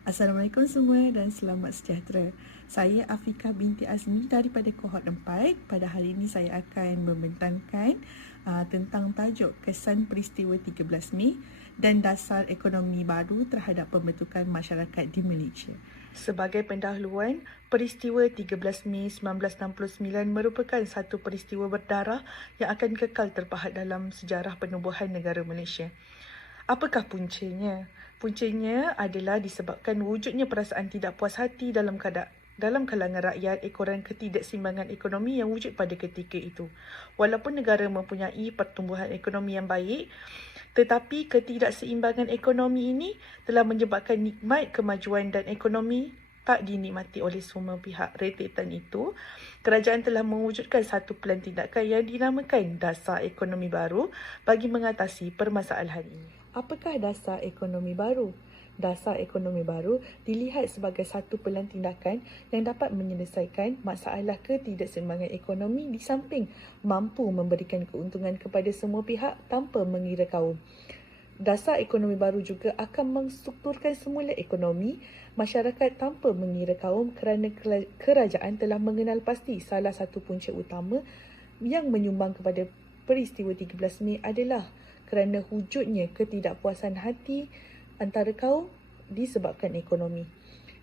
Assalamualaikum semua dan selamat sejahtera. Saya Afika binti Azmi daripada kohort 4. Pada hari ini saya akan membentangkan tentang tajuk kesan peristiwa 13 Mei dan dasar ekonomi baru terhadap pembentukan masyarakat di Malaysia. Sebagai pendahuluan, peristiwa 13 Mei 1969 merupakan satu peristiwa berdarah yang akan kekal terpahat dalam sejarah penubuhan negara Malaysia. Apakah puncanya? Puncanya adalah disebabkan wujudnya perasaan tidak puas hati dalam kalangan rakyat ekoran ketidakseimbangan ekonomi yang wujud pada ketika itu. Walaupun negara mempunyai pertumbuhan ekonomi yang baik, tetapi ketidakseimbangan ekonomi ini telah menyebabkan nikmat kemajuan dan ekonomi tak dinikmati oleh semua pihak. Rentetan itu, kerajaan telah mewujudkan satu pelan tindakan yang dinamakan Dasar Ekonomi Baru bagi mengatasi permasalahan ini. Apakah dasar ekonomi baru? Dasar ekonomi baru dilihat sebagai satu pelan tindakan yang dapat menyelesaikan masalah ketidakseimbangan ekonomi di samping mampu memberikan keuntungan kepada semua pihak tanpa mengira kaum. Dasar ekonomi baru juga akan menstrukturkan semula ekonomi masyarakat tanpa mengira kaum kerana kerajaan telah mengenal pasti salah satu punca utama yang menyumbang kepada peristiwa 13 Mei adalah kerana wujudnya ketidakpuasan hati antara kaum disebabkan ekonomi.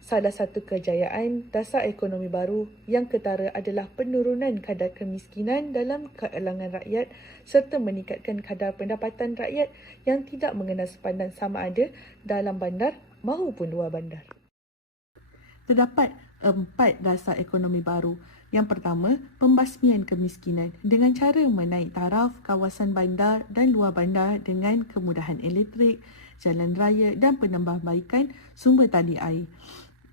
Salah satu kejayaan dasar ekonomi baru yang ketara adalah penurunan kadar kemiskinan dalam kalangan rakyat serta meningkatkan kadar pendapatan rakyat yang tidak mengenal sepadan sama ada dalam bandar maupun luar bandar. Terdapat 4 dasar ekonomi baru. Yang pertama, pembasmian kemiskinan dengan cara menaik taraf kawasan bandar dan luar bandar dengan kemudahan elektrik, jalan raya dan penambahbaikan sumber tali air.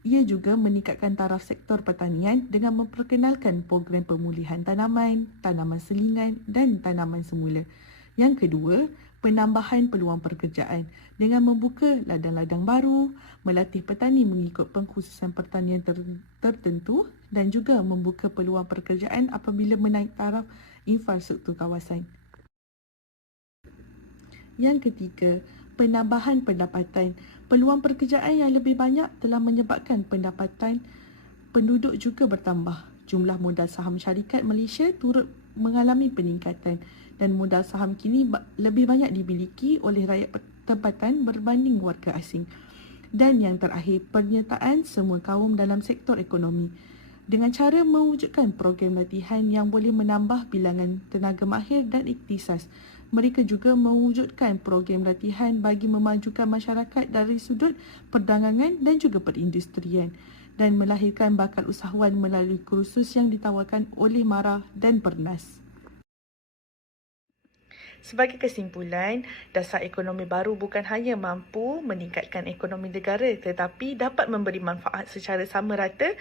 Ia juga meningkatkan taraf sektor pertanian dengan memperkenalkan program pemulihan tanaman, tanaman selingan dan tanaman semula. Yang kedua, penambahan peluang pekerjaan dengan membuka ladang-ladang baru, melatih petani mengikut pengkhususan pertanian tertentu dan juga membuka peluang pekerjaan apabila menaik taraf infrastruktur kawasan. Yang ketiga, penambahan pendapatan. Peluang pekerjaan yang lebih banyak telah menyebabkan pendapatan penduduk juga bertambah. Jumlah modal saham syarikat Malaysia turut mengalami peningkatan dan modal saham kini lebih banyak dimiliki oleh rakyat tempatan berbanding warga asing. Dan yang terakhir, penyertaan semua kaum dalam sektor ekonomi dengan cara mewujudkan program latihan yang boleh menambah bilangan tenaga mahir dan ikhtisas. Mereka juga mewujudkan program latihan bagi memajukan masyarakat dari sudut perdagangan dan juga perindustrian dan melahirkan bakal usahawan melalui kursus yang ditawarkan oleh MARA dan Pernas. Sebagai kesimpulan, dasar ekonomi baru bukan hanya mampu meningkatkan ekonomi negara tetapi dapat memberi manfaat secara sama rata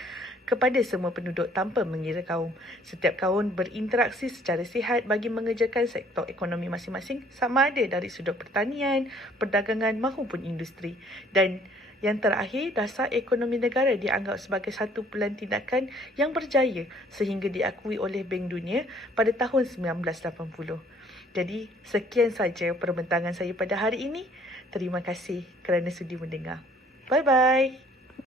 kepada semua penduduk tanpa mengira kaum. Setiap kaum berinteraksi secara sihat bagi mengerjakan sektor ekonomi masing-masing sama ada dari sudut pertanian, perdagangan maupun industri. Dan yang terakhir, dasar ekonomi negara dianggap sebagai satu pelan tindakan yang berjaya sehingga diakui oleh Bank Dunia pada tahun 1980. Jadi, sekian saja perbentangan saya pada hari ini. Terima kasih kerana sudi mendengar. Bye-bye.